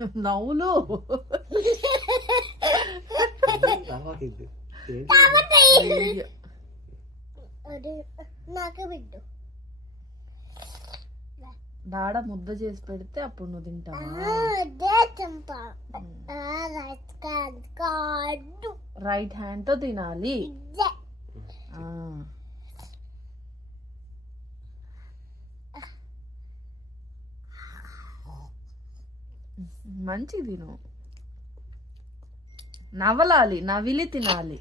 నవ్వులు డాడ ముద్ద చేసి పెడితే అప్పుడు నువ్వు తింటావా? రైట్ హ్యాండ్ తో తినాలి. మంచిది తిను. నవలాలి, నవిలి తినాలి,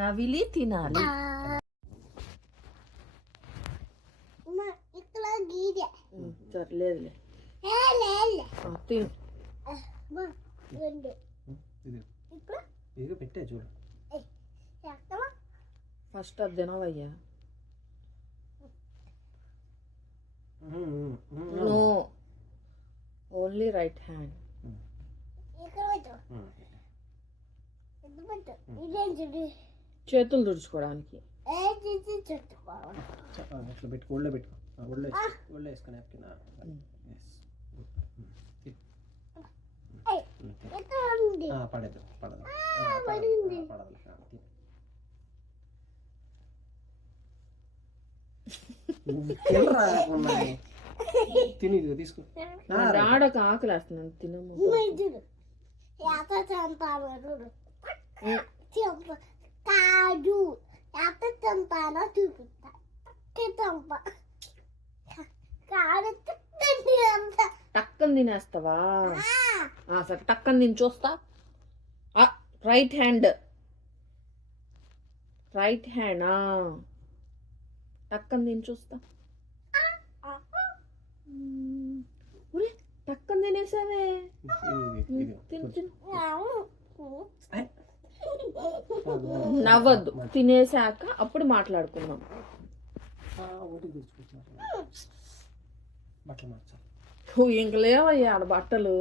నవిలి తినాలి. సర్లేదులే తిను. పెట్టే చూడు. ఫస్ట్ అది తినవయ్యా. No, only right hand. చేతులు తుడుచుకోవడానికి. అట్లా పెట్టుకో, ఒళ్ళో పెట్టుకో, ఒళ్ళో వేసుకొని పడదు పడదు పడదు. తిని తీసుకో. ఆడక ఆకలి వేస్తున్నాను, తినము. కాదు చంపానో చూపిస్తా. టక్కని తినేస్తావా? సరే టక్కని తిని చూస్తా. Right hand, right hand. టక్కని తిని చూస్తా. టక్కని తినేసావే. తిను తిను. నవ్వద్దు, తినేసాక అప్పుడు మాట్లాడుకుందాం. బట్టలు మార్చాలి. ఇంక లేవయ్యా ఆడ బట్టలు.